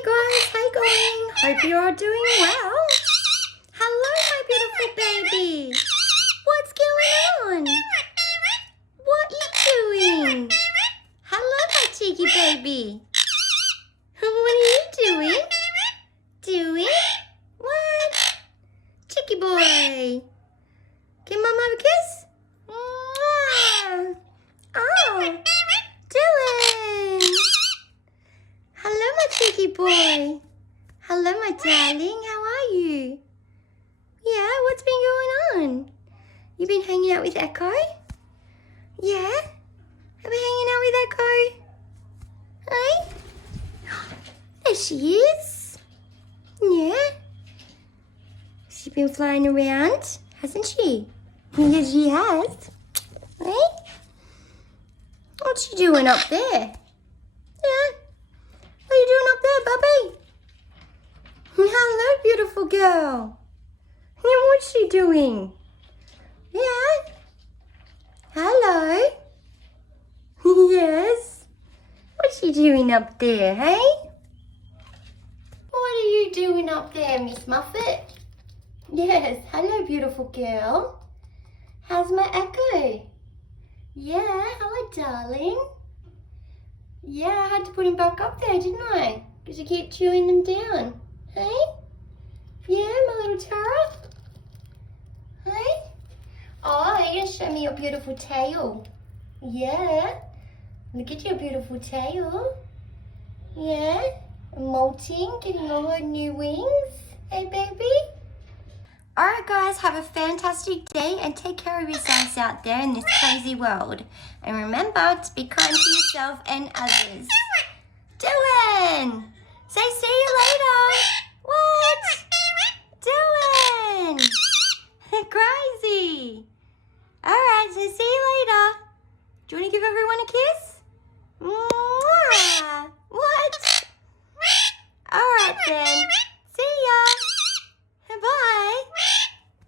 Hey guys, how you going? Hope you're all doing well. Hello, my beautiful baby. What's going on? What are you doing? Hello, my cheeky baby. What are you doing? Doing? What? Cheeky boy. Give Mama a kiss? Mwah. Oh, Dylan. Hello, my cheeky boy. Hello, my darling. How are you? Yeah, what's been going on? You been hanging out with Echo? Yeah? Have been hanging out with Echo? Hey? There she is. Yeah? She's been flying around, hasn't she? Yes, she has. Hey? What's she doing up there? Yeah? What are you doing up there, Bubby? Hello, beautiful girl. Yeah, what's she doing? Yeah? Hello? Yes? What's she doing up there, hey? What are you doing up there, Miss Muffet? Yes, hello, beautiful girl. How's my Echo? Yeah, hello, darling. Yeah, I had to put him back up there, didn't I? Because you keep chewing them down. Hey? Yeah, my little Tara? Hey? Oh, you're going to show me your beautiful tail. Yeah. Look at your beautiful tail. Yeah. Molting, getting all her new wings. Hey, baby? Alright guys, have a fantastic day and take care of yourselves out there in this crazy world. And remember to be kind to yourself and others. Dylan! Say see you later! What? Dylan! Crazy! Alright, so see you later. Do you want to give everyone a kiss?